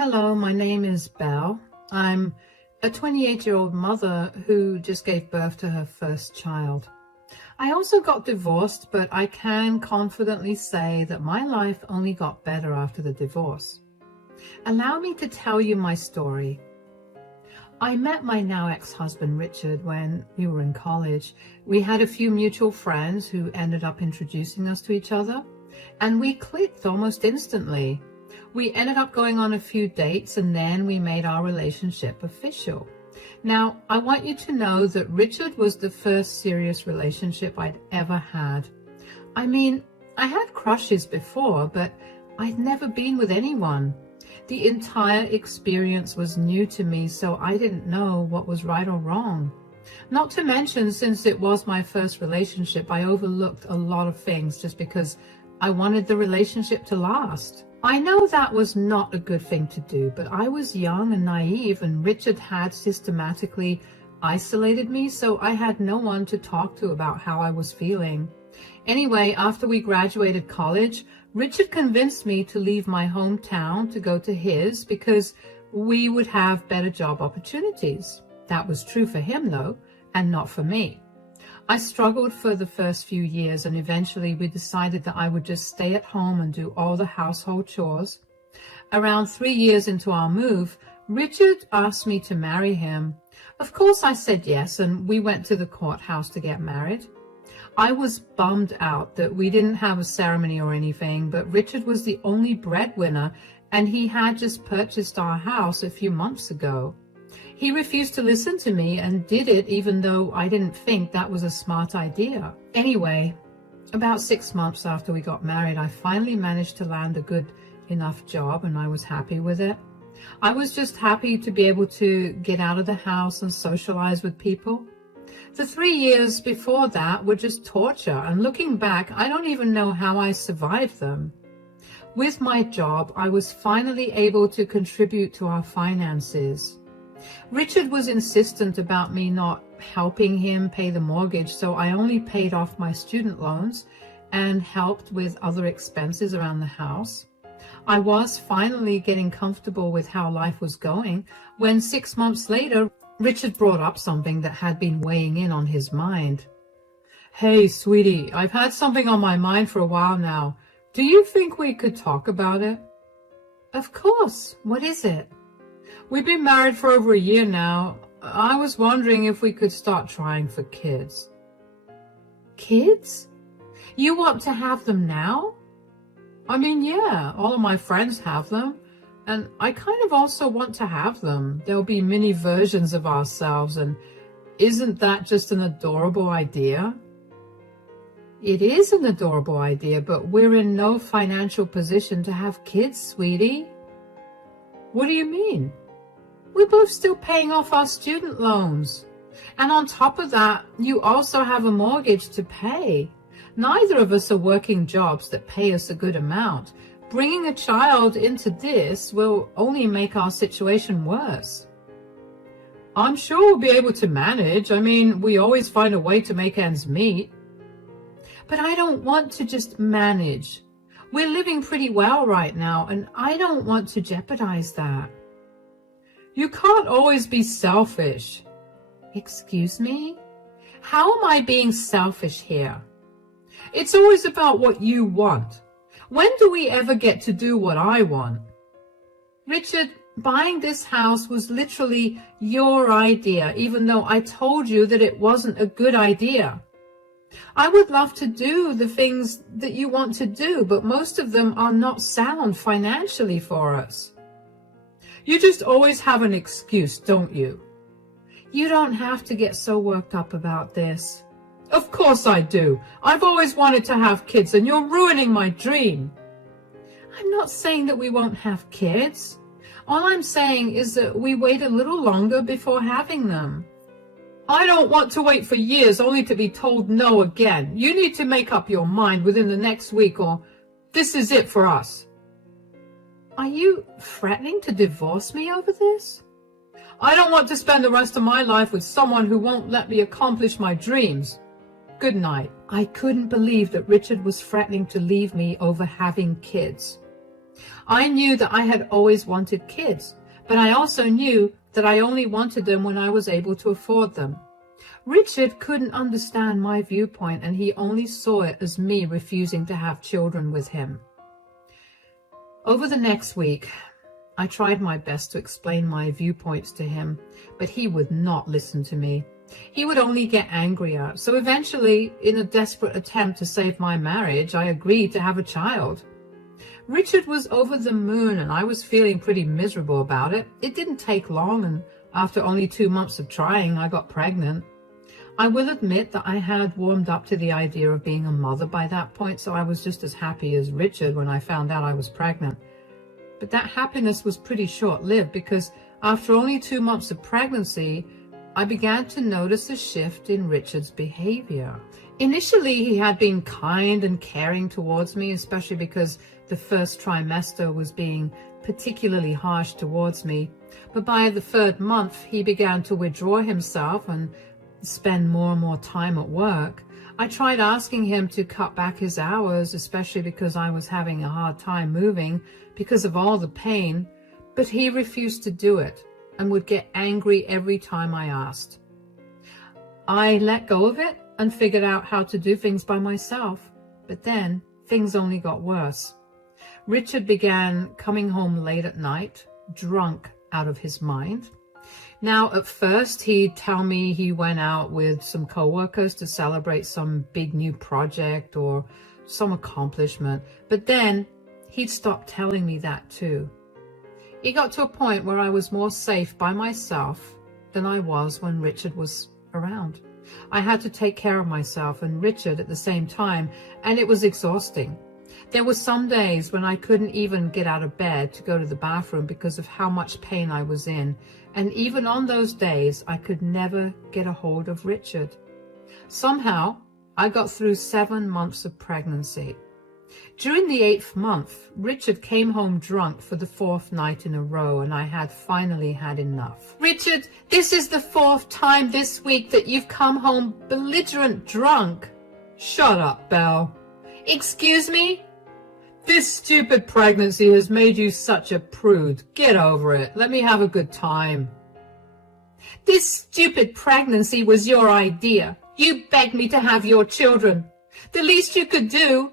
Hello, my name is Belle. I'm a 28-year-old mother who just gave birth to her first child. I also got divorced, but I can confidently say that my life only got better after the divorce. Allow me to tell you my story. I met my now ex-husband Richard when we were in college. We had a few mutual friends who ended up introducing us to each other, and we clicked almost instantly. We ended up going on a few dates, and then we made our relationship official. Now, I want you to know that Richard was the first serious relationship I'd ever had. I mean, I had crushes before, but I'd never been with anyone. The entire experience was new to me, so I didn't know what was right or wrong. Not to mention, since it was my first relationship, I overlooked a lot of things just because I wanted the relationship to last. I know that was not a good thing to do, but I was young and naive, and Richard had systematically isolated me, so I had no one to talk to about how I was feeling. Anyway, after we graduated college, Richard convinced me to leave my hometown to go to his because we would have better job opportunities. That was true for him, though, and not for me. I struggled for the first few years, and eventually we decided that I would just stay at home and do all the household chores. Around 3 years into our move, Richard asked me to marry him. Of course I said yes, and we went to the courthouse to get married. I was bummed out that we didn't have a ceremony or anything, but Richard was the only breadwinner, and he had just purchased our house a few months ago. He refused to listen to me and did it even though I didn't think that was a smart idea. Anyway, about 6 months after we got married, I finally managed to land a good enough job, and I was happy with it. I was just happy to be able to get out of the house and socialize with people. The 3 years before that were just torture, and looking back, I don't even know how I survived them. With my job, I was finally able to contribute to our finances. Richard was insistent about me not helping him pay the mortgage, so I only paid off my student loans and helped with other expenses around the house. I was finally getting comfortable with how life was going when 6 months later, Richard brought up something that had been weighing in on his mind. "Hey, sweetie, I've had something on my mind for a while now. Do you think we could talk about it?" "Of course. What is it?" "We've been married for over a year now. I was wondering if we could start trying for kids." "Kids? You want to have them now?" "I mean, yeah, all of my friends have them, and I kind of also want to have them. There'll be mini versions of ourselves, and isn't that just an adorable idea?" "It is an adorable idea, but we're in no financial position to have kids, sweetie." "What do you mean?" "We're both still paying off our student loans. And on top of that, you also have a mortgage to pay. Neither of us are working jobs that pay us a good amount. Bringing a child into this will only make our situation worse." "I'm sure we'll be able to manage. I mean, we always find a way to make ends meet." "But I don't want to just manage. We're living pretty well right now, and I don't want to jeopardize that." "You can't always be selfish." "Excuse me? How am I being selfish here?" "It's always about what you want. When do we ever get to do what I want?" "Richard, buying this house was literally your idea, even though I told you that it wasn't a good idea. I would love to do the things that you want to do, but most of them are not sound financially for us." "You just always have an excuse, don't you?" "You don't have to get so worked up about this." "Of course I do. I've always wanted to have kids, and you're ruining my dream." "I'm not saying that we won't have kids. All I'm saying is that we wait a little longer before having them." "I don't want to wait for years only to be told no again. You need to make up your mind within the next week, or this is it for us." "Are you threatening to divorce me over this?" "I don't want to spend the rest of my life with someone who won't let me accomplish my dreams. Good night." I couldn't believe that Richard was threatening to leave me over having kids. I knew that I had always wanted kids, but I also knew that I only wanted them when I was able to afford them. Richard couldn't understand my viewpoint, and he only saw it as me refusing to have children with him. Over the next week, I tried my best to explain my viewpoints to him, but he would not listen to me. He would only get angrier. So eventually, in a desperate attempt to save my marriage, I agreed to have a child. Richard was over the moon, and I was feeling pretty miserable about it. It didn't take long, and after only 2 months of trying, I got pregnant. I will admit that I had warmed up to the idea of being a mother by that point, so I was just as happy as Richard when I found out I was pregnant. But that happiness was pretty short-lived, because after only 2 months of pregnancy, I began to notice a shift in Richard's behavior. Initially, he had been kind and caring towards me, especially because the first trimester was being particularly harsh towards me. But by the 3rd month, he began to withdraw himself and spend more and more time at work. I tried asking him to cut back his hours, especially because I was having a hard time moving because of all the pain, but he refused to do it and would get angry every time I asked. I let go of it and figured out how to do things by myself, but then things only got worse. Richard began coming home late at night, drunk out of his mind. Now, at first, he'd tell me he went out with some coworkers to celebrate some big new project or some accomplishment, but then he'd stop telling me that too. It got to a point where I was more safe by myself than I was when Richard was around. I had to take care of myself and Richard at the same time, and it was exhausting. There were some days when I couldn't even get out of bed to go to the bathroom because of how much pain I was in, and even on those days, I could never get a hold of Richard. Somehow, I got through 7 months of pregnancy. During the 8th month, Richard came home drunk for the 4th night in a row, and I had finally had enough. Richard, this is the 4th time this week that you've come home belligerent drunk. Shut up, Belle. Excuse me? This stupid pregnancy has made you such a prude. Get over it. Let me have a good time. This stupid pregnancy was your idea. You begged me to have your children. The least you could do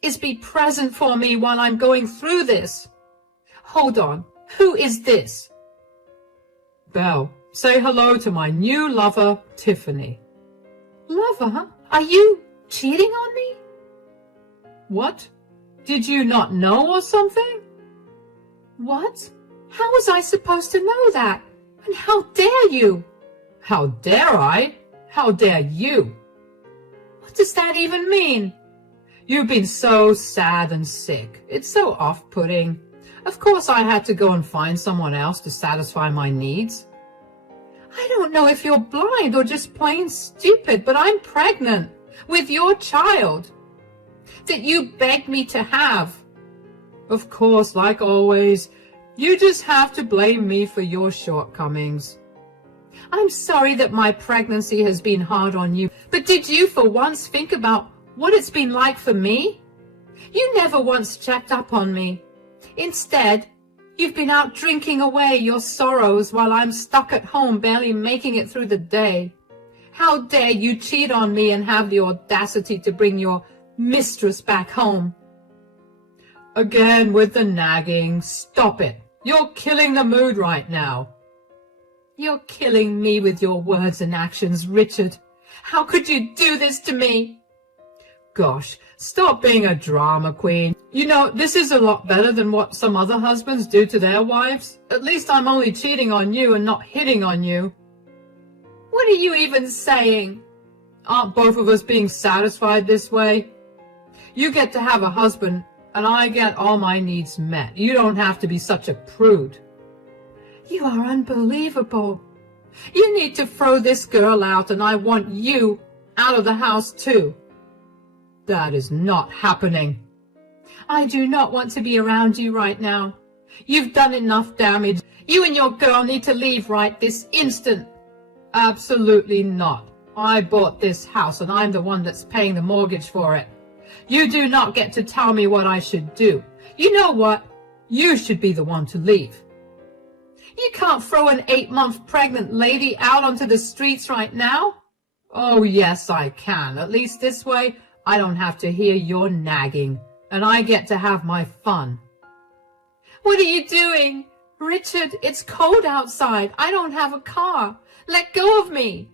is be present for me while I'm going through this. Hold on. Who is this? Belle, say hello to my new lover, Tiffany. Lover? Are you cheating on me? What? Did you not know or something? What? How was I supposed to know that? And how dare you? How dare I? How dare you? What does that even mean? You've been so sad and sick. It's so off-putting. Of course I had to go and find someone else to satisfy my needs. I don't know if you're blind or just plain stupid, but I'm pregnant with your child that you begged me to have. Of course, like always, you just have to blame me for your shortcomings. I'm sorry that my pregnancy has been hard on you, but did you for once think about what it's been like for me? You never once checked up on me. Instead, you've been out drinking away your sorrows while I'm stuck at home barely making it through the day. How dare you cheat on me and have the audacity to bring your mistress back home? Again with the nagging. Stop it. You're killing the mood right now. You're killing me with your words and actions, Richard. How could you do this to me? Gosh, stop being a drama queen. You know, this is a lot better than what some other husbands do to their wives. At least I'm only cheating on you and not hitting on you. What are you even saying? Aren't both of us being satisfied this way? You get to have a husband, and I get all my needs met. You don't have to be such a prude. You are unbelievable. You need to throw this girl out, and I want you out of the house too. That is not happening. I do not want to be around you right now. You've done enough damage. You and your girl need to leave right this instant. Absolutely not. I bought this house, and I'm the one that's paying the mortgage for it. You do not get to tell me what I should do. You know what? You should be the one to leave. You can't throw an 8-month pregnant lady out onto the streets right now. Oh, yes, I can. At least this way, I don't have to hear your nagging, and I get to have my fun. What are you doing? Richard, it's cold outside. I don't have a car. Let go of me.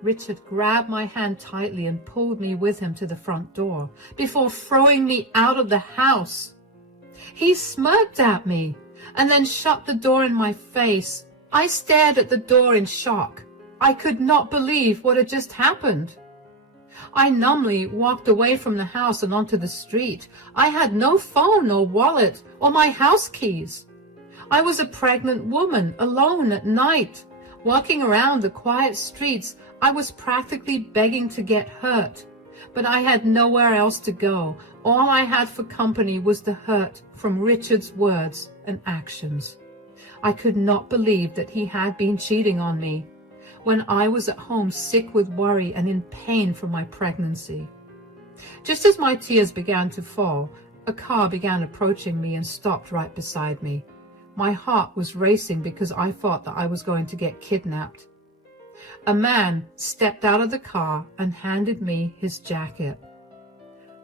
Richard grabbed my hand tightly and pulled me with him to the front door before throwing me out of the house. He smirked at me and then shut the door in my face. I stared at the door in shock. I could not believe what had just happened. I numbly walked away from the house and onto the street. I had no phone or wallet or my house keys. I was a pregnant woman, alone at night. Walking around the quiet streets, I was practically begging to get hurt. But I had nowhere else to go. All I had for company was the hurt from Richard's words and actions. I could not believe that he had been cheating on me when I was at home sick with worry and in pain from my pregnancy. Just as my tears began to fall, a car began approaching me and stopped right beside me. My heart was racing because I thought that I was going to get kidnapped. A man stepped out of the car and handed me his jacket.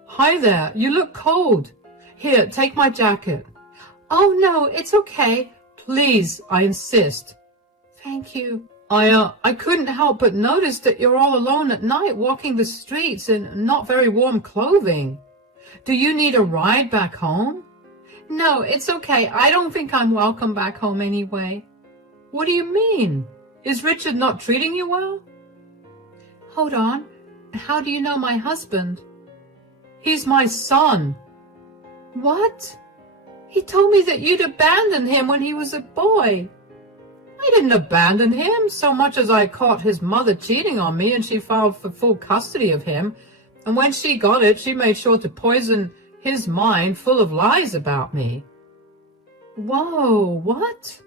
Hi there, you look cold. Here, take my jacket. Oh no, it's okay. Please, I insist. Thank you. I couldn't help but notice that you're all alone at night walking the streets in not very warm clothing. Do you need a ride back home? No, it's okay. I don't think I'm welcome back home anyway. What do you mean? Is Richard not treating you well? Hold on. How do you know my husband? He's my son. What? He told me that you'd abandoned him when he was a boy. I didn't abandon him so much as I caught his mother cheating on me and she filed for full custody of him. And when she got it, she made sure to poison his mind full of lies about me. Whoa, what?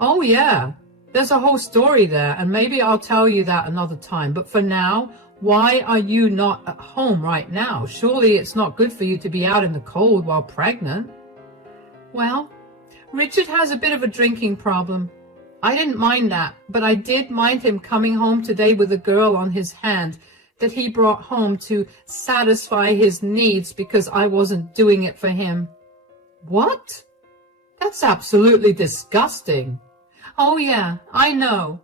Oh yeah, there's a whole story there, and maybe I'll tell you that another time. But for now, why are you not at home right now? Surely it's not good for you to be out in the cold while pregnant. Well, Richard has a bit of a drinking problem. I didn't mind that, but I did mind him coming home today with a girl on his hand that he brought home to satisfy his needs because I wasn't doing it for him. What? That's absolutely disgusting. Oh yeah, I know.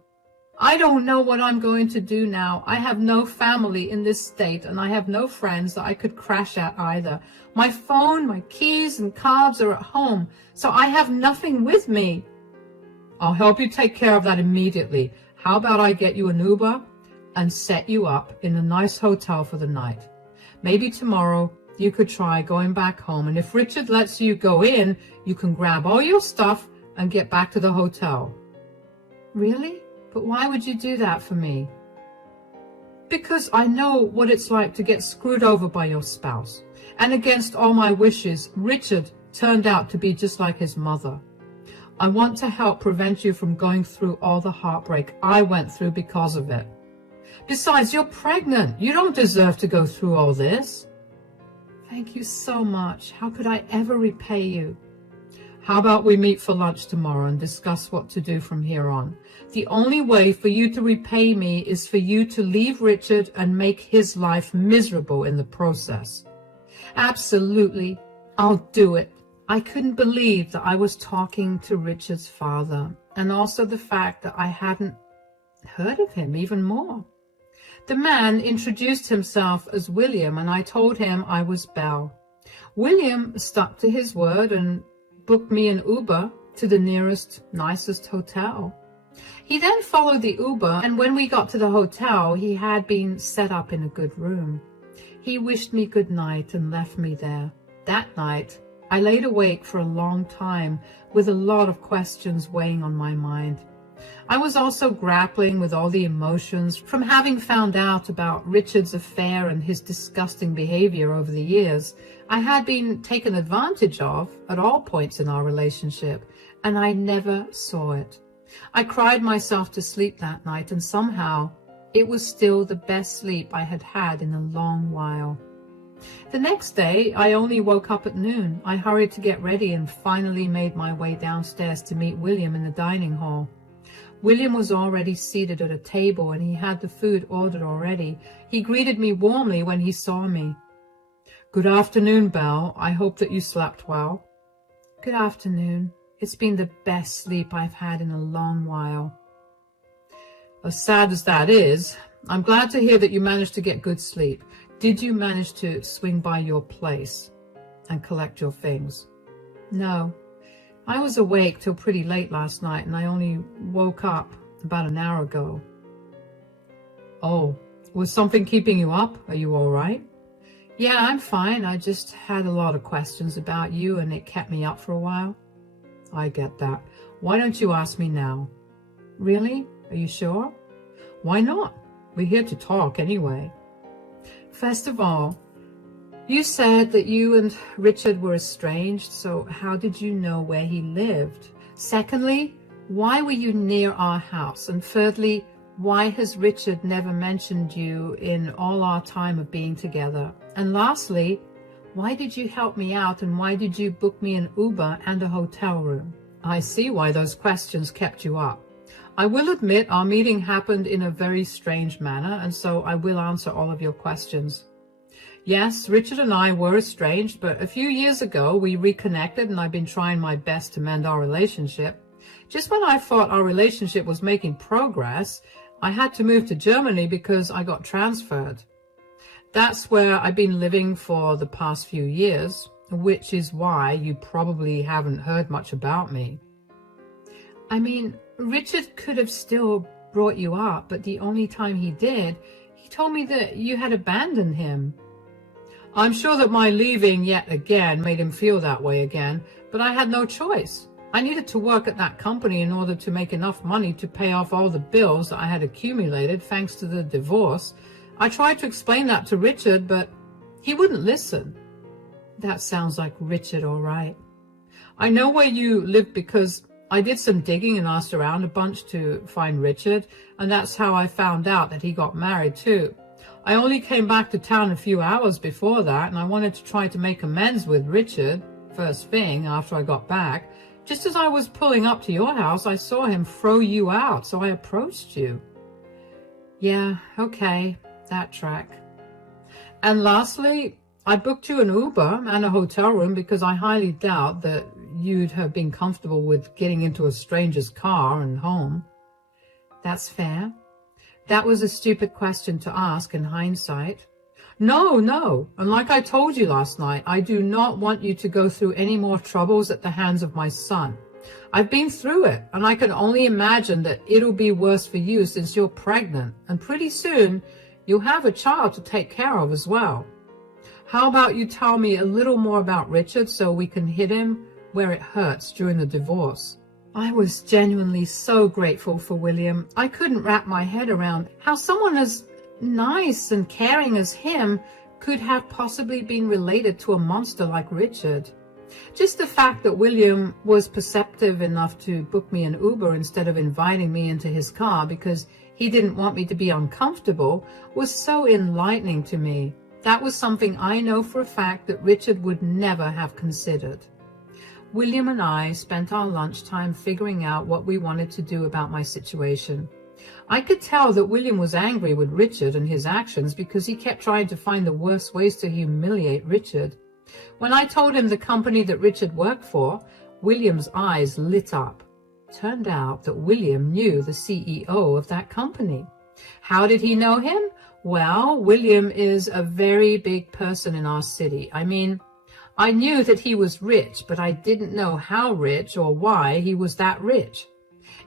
I don't know what I'm going to do now. I have no family in this state, and I have no friends that I could crash at either. My phone, my keys, and cards are at home, so I have nothing with me. I'll help you take care of that immediately. How about I get you an Uber and set you up in a nice hotel for the night? Maybe tomorrow you could try going back home, and if Richard lets you go in, you can grab all your stuff and get back to the hotel. Really? But why would you do that for me? Because I know what it's like to get screwed over by your spouse. And against all my wishes, Richard turned out to be just like his mother. I want to help prevent you from going through all the heartbreak I went through because of it. Besides, you're pregnant. You don't deserve to go through all this. Thank you so much. How could I ever repay you? How about we meet for lunch tomorrow and discuss what to do from here on? The only way for you to repay me is for you to leave Richard and make his life miserable in the process. Absolutely. I'll do it. I couldn't believe that I was talking to Richard's father, and also the fact that I hadn't heard of him even more. The man introduced himself as William, and I told him I was Belle. William stuck to his word and booked me an Uber to the nearest, nicest hotel. He then followed the Uber, and when we got to the hotel, he had been set up in a good room. He wished me good night and left me there. That night, I laid awake for a long time with a lot of questions weighing on my mind. I was also grappling with all the emotions from having found out about Richard's affair and his disgusting behavior over the years. I had been taken advantage of at all points in our relationship, and I never saw it. I cried myself to sleep that night, and somehow it was still the best sleep I had had in a long while. The next day, I only woke up at noon. I hurried to get ready and finally made my way downstairs to meet William in the dining hall. William was already seated at a table and he had the food ordered already. He greeted me warmly when he saw me. "Good afternoon, Belle. I hope that you slept well." "Good afternoon. It's been the best sleep I've had in a long while." "As sad as that is, I'm glad to hear that you managed to get good sleep. Did you manage to swing by your place and collect your things?" "No. I was awake till pretty late last night and I only woke up about an hour ago." "Oh, was something keeping you up? Are you all right?" "Yeah, I'm fine. I just had a lot of questions about you and it kept me up for a while." "I get that. Why don't you ask me now?" "Really? Are you sure?" "Why not? We're here to talk anyway." "First of all, you said that you and Richard were estranged, so how did you know where he lived? Secondly, why were you near our house? And thirdly, why has Richard never mentioned you in all our time of being together? And lastly, why did you help me out and why did you book me an Uber and a hotel room?" "I see why those questions kept you up. I will admit our meeting happened in a very strange manner, and so I will answer all of your questions. Yes, Richard and I were estranged, but a few years ago we reconnected and I've been trying my best to mend our relationship. Just when I thought our relationship was making progress, I had to move to Germany because I got transferred. That's where I've been living for the past few years, which is why you probably haven't heard much about me." "I mean, Richard could have still brought you up, but the only time he did, he told me that you had abandoned him." "I'm sure that my leaving yet again made him feel that way again, but I had no choice. I needed to work at that company in order to make enough money to pay off all the bills that I had accumulated thanks to the divorce. I tried to explain that to Richard, but he wouldn't listen." "That sounds like Richard, all right." "I know where you live because I did some digging and asked around a bunch to find Richard, and that's how I found out that he got married too. I only came back to town a few hours before that, and I wanted to try to make amends with Richard first thing after I got back. Just as I was pulling up to your house, I saw him throw you out, so I approached you." "Yeah, okay, that track." "And lastly, I booked you an Uber and a hotel room because I highly doubt that you'd have been comfortable with getting into a stranger's car and home." "That's fair. That was a stupid question to ask in hindsight." No. And like I told you last night, I do not want you to go through any more troubles at the hands of my son. I've been through it, and I can only imagine that it'll be worse for you since you're pregnant, and pretty soon you'll have a child to take care of as well. How about you tell me a little more about Richard so we can hit him where it hurts during the divorce?" I was genuinely so grateful for William. I couldn't wrap my head around how someone as nice and caring as him could have possibly been related to a monster like Richard. Just the fact that William was perceptive enough to book me an Uber instead of inviting me into his car because he didn't want me to be uncomfortable was so enlightening to me. That was something I know for a fact that Richard would never have considered. William and I spent our lunchtime figuring out what we wanted to do about my situation. I could tell that William was angry with Richard and his actions because he kept trying to find the worst ways to humiliate Richard. When I told him the company that Richard worked for, William's eyes lit up. Turned out that William knew the CEO of that company. How did he know him? Well, William is a very big person in our city. I mean, I knew that he was rich, but I didn't know how rich or why he was that rich.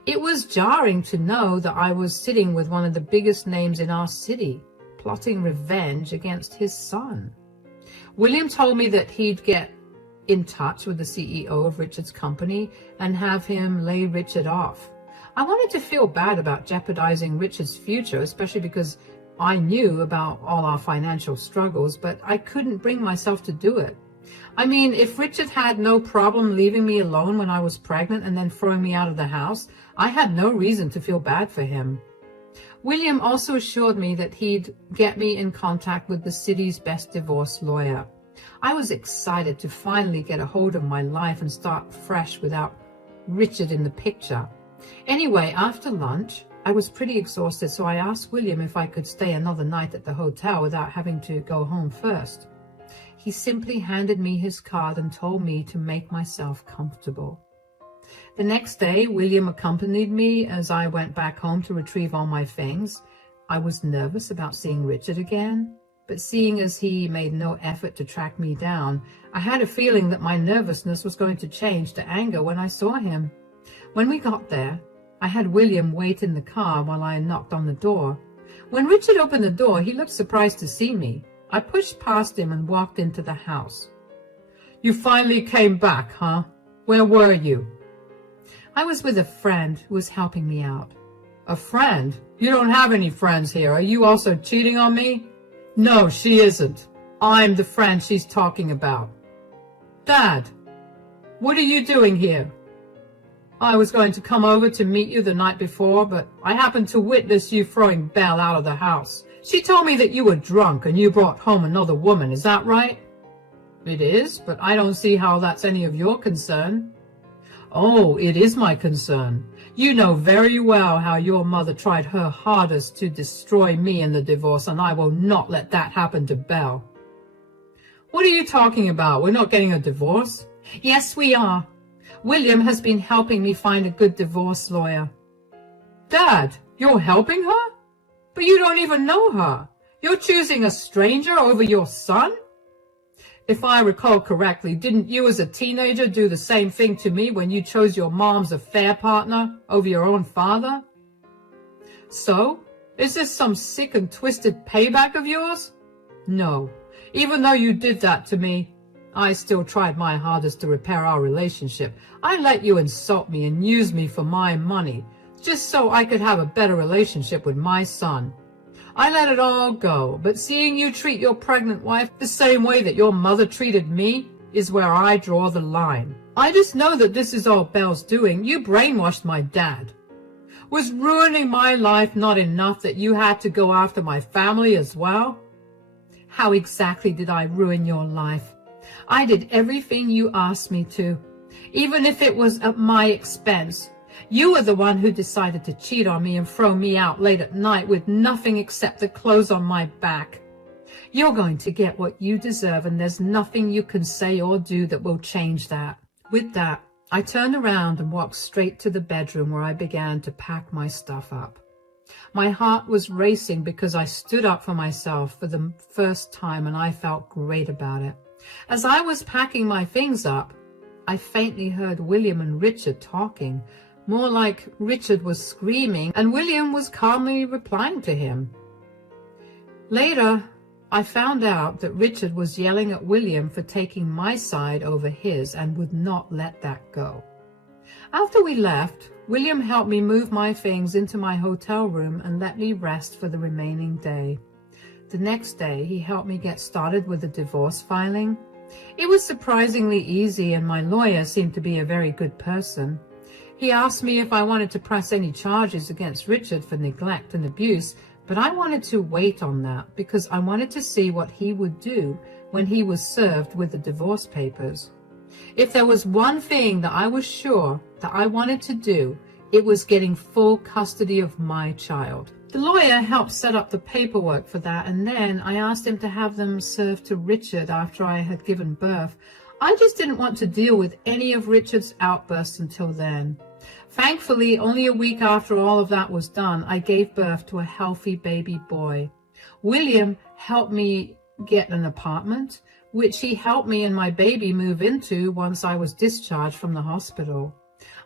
It was jarring to know that I was sitting with one of the biggest names in our city, plotting revenge against his son. William told me that he'd get in touch with the CEO of Richard's company and have him lay Richard off. I wanted to feel bad about jeopardizing Richard's future, especially because I knew about all our financial struggles, but I couldn't bring myself to do it. I mean, if Richard had no problem leaving me alone when I was pregnant and then throwing me out of the house, I had no reason to feel bad for him. William also assured me that he'd get me in contact with the city's best divorce lawyer. I was excited to finally get a hold of my life and start fresh without Richard in the picture. Anyway, after lunch, I was pretty exhausted, so I asked William if I could stay another night at the hotel without having to go home first. He simply handed me his card and told me to make myself comfortable. The next day, William accompanied me as I went back home to retrieve all my things. I was nervous about seeing Richard again, but seeing as he made no effort to track me down, I had a feeling that my nervousness was going to change to anger when I saw him. When we got there, I had William wait in the car while I knocked on the door. When Richard opened the door, he looked surprised to see me. I pushed past him and walked into the house. "You finally came back, huh? Where were you?" "I was with a friend who was helping me out." "A friend? You don't have any friends here. Are you also cheating on me?" "No, she isn't. I'm the friend she's talking about." "Dad, what are you doing here?" "I was going to come over to meet you the night before, but I happened to witness you throwing Belle out of the house. She told me that you were drunk and you brought home another woman. Is that right?" "It is, but I don't see how that's any of your concern." "Oh, it is my concern. You know very well how your mother tried her hardest to destroy me in the divorce, and I will not let that happen to Belle." "What are you talking about? We're not getting a divorce." "Yes, we are. William has been helping me find a good divorce lawyer." "Dad, you're helping her? But you don't even know her. You're choosing a stranger over your son?" "If I recall correctly, didn't you as a teenager do the same thing to me when you chose your mom's affair partner over your own father?" "So, is this some sick and twisted payback of yours?" "No. Even though you did that to me, I still tried my hardest to repair our relationship. I let you insult me and use me for my money, just so I could have a better relationship with my son. I let it all go, but seeing you treat your pregnant wife the same way that your mother treated me is where I draw the line. I just know that this is all Belle's doing. You brainwashed my dad. Was ruining my life not enough that you had to go after my family as well?" "How exactly did I ruin your life? I did everything you asked me to, even if it was at my expense. You were the one who decided to cheat on me and throw me out late at night with nothing except the clothes on my back. You're going to get what you deserve, and there's nothing you can say or do that will change that." With that, I turned around and walked straight to the bedroom where I began to pack my stuff up. My heart was racing because I stood up for myself for the first time, and I felt great about it. As I was packing my things up, I faintly heard William and Richard talking. More like Richard was screaming and William was calmly replying to him. Later, I found out that Richard was yelling at William for taking my side over his and would not let that go. After we left, William helped me move my things into my hotel room and let me rest for the remaining day. The next day, he helped me get started with the divorce filing. It was surprisingly easy, and my lawyer seemed to be a very good person. He asked me if I wanted to press any charges against Richard for neglect and abuse, but I wanted to wait on that because I wanted to see what he would do when he was served with the divorce papers. If there was one thing that I was sure that I wanted to do, it was getting full custody of my child. The lawyer helped set up the paperwork for that, and then I asked him to have them served to Richard after I had given birth. I just didn't want to deal with any of Richard's outbursts until then. Thankfully, only a week after all of that was done, I gave birth to a healthy baby boy. William helped me get an apartment, which he helped me and my baby move into once I was discharged from the hospital.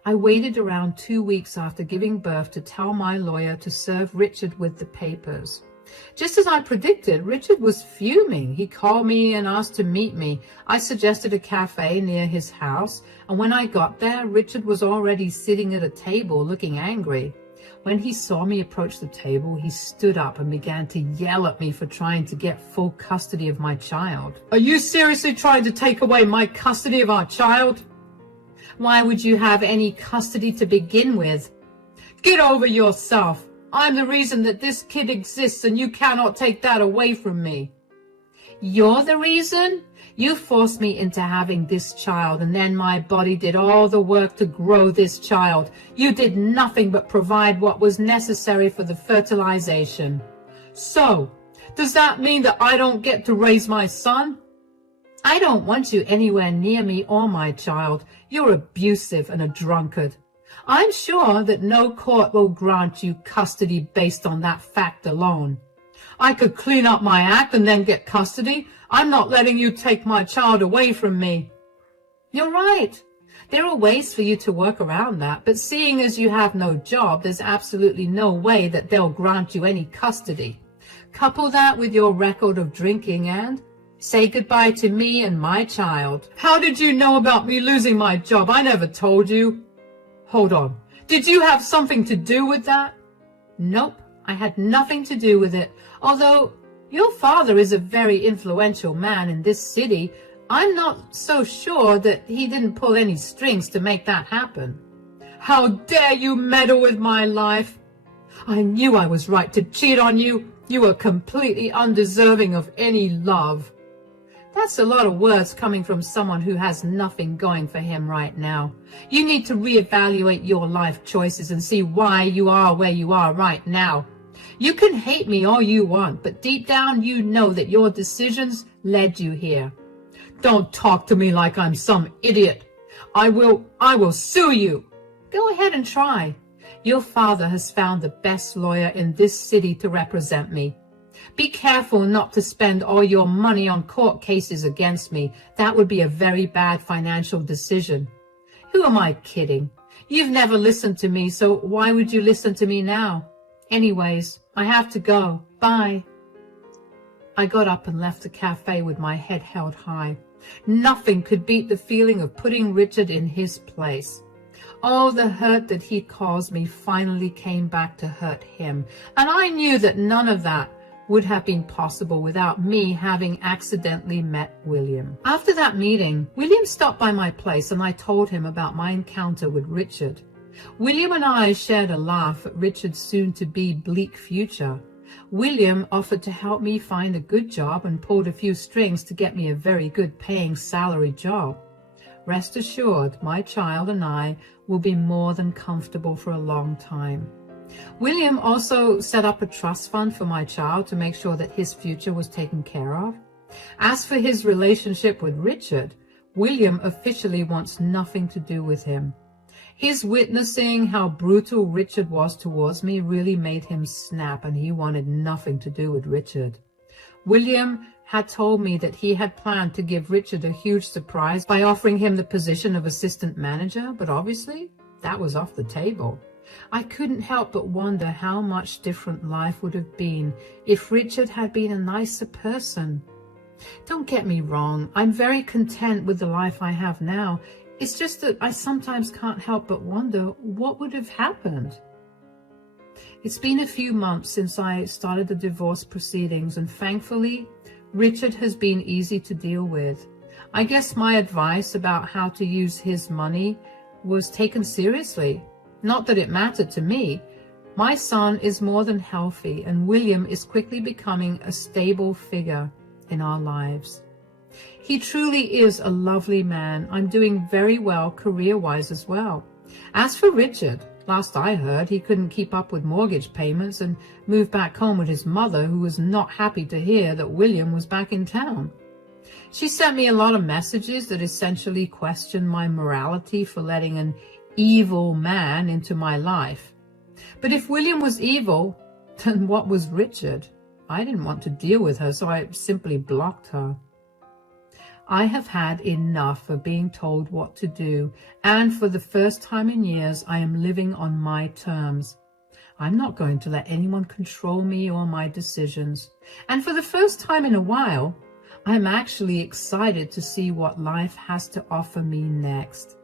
I waited around 2 weeks after giving birth to tell my lawyer to serve Richard with the papers. Just as I predicted, Richard was fuming. He called me and asked to meet me. I suggested a cafe near his house, and when I got there, Richard was already sitting at a table looking angry. When he saw me approach the table, he stood up and began to yell at me for trying to get full custody of my child. "Are you seriously trying to take away my custody of our child?" "Why would you have any custody to begin with?" "Get over yourself. I'm the reason that this kid exists, and you cannot take that away from me. You're the reason? You forced me into having this child, and then my body did all the work to grow this child. You did nothing but provide what was necessary for the fertilization. So, does that mean that I don't get to raise my son? I don't want you anywhere near me or my child. You're abusive and a drunkard. I'm sure that no court will grant you custody based on that fact alone. I could clean up my act and then get custody. I'm not letting you take my child away from me. You're right. There are ways for you to work around that, but seeing as you have no job, there's absolutely no way that they'll grant you any custody. Couple that with your record of drinking and say goodbye to me and my child. How did you know about me losing my job? I never told you. Hold on. Did you have something to do with that? Nope, I had nothing to do with it. Although your father is a very influential man in this city, I'm not so sure that he didn't pull any strings to make that happen. How dare you meddle with my life? I knew I was right to cheat on you. You were completely undeserving of any love. That's a lot of words coming from someone who has nothing going for him right now. You need to reevaluate your life choices and see why you are where you are right now. You can hate me all you want, but deep down you know that your decisions led you here. Don't talk to me like I'm some idiot. I will sue you. Go ahead and try. Your father has found the best lawyer in this city to represent me. Be careful not to spend all your money on court cases against me. That would be a very bad financial decision. Who am I kidding? You've never listened to me, so why would you listen to me now? Anyways, I have to go. Bye. I got up and left the cafe with my head held high. Nothing could beat the feeling of putting Richard in his place. All the hurt that he caused me finally came back to hurt him, and I knew that none of that would have been possible without me having accidentally met William. After that meeting, William stopped by my place and I told him about my encounter with Richard. William and I shared a laugh at Richard's soon-to-be bleak future. William offered to help me find a good job and pulled a few strings to get me a very good paying salary job. Rest assured, my child and I will be more than comfortable for a long time. William also set up a trust fund for my child to make sure that his future was taken care of. As for his relationship with Richard, William officially wants nothing to do with him. His witnessing how brutal Richard was towards me really made him snap, and he wanted nothing to do with Richard. William had told me that he had planned to give Richard a huge surprise by offering him the position of assistant manager, but obviously that was off the table. I couldn't help but wonder how much different life would have been if Richard had been a nicer person. Don't get me wrong, I'm very content with the life I have now. It's just that I sometimes can't help but wonder what would have happened. It's been a few months since I started the divorce proceedings, and thankfully, Richard has been easy to deal with. I guess my advice about how to use his money was taken seriously. Not that it mattered to me. My son is more than healthy, and William is quickly becoming a stable figure in our lives. He truly is a lovely man. I'm doing very well career-wise as well. As for Richard, last I heard, he couldn't keep up with mortgage payments and moved back home with his mother, who was not happy to hear that William was back in town. She sent me a lot of messages that essentially questioned my morality for letting an evil man into my life. But if William was evil, then what was Richard? I didn't want to deal with her, so I simply blocked her. I have had enough of being told what to do, and for the first time in years, I am living on my terms. I'm not going to let anyone control me or my decisions. And for the first time in a while, I'm actually excited to see what life has to offer me next.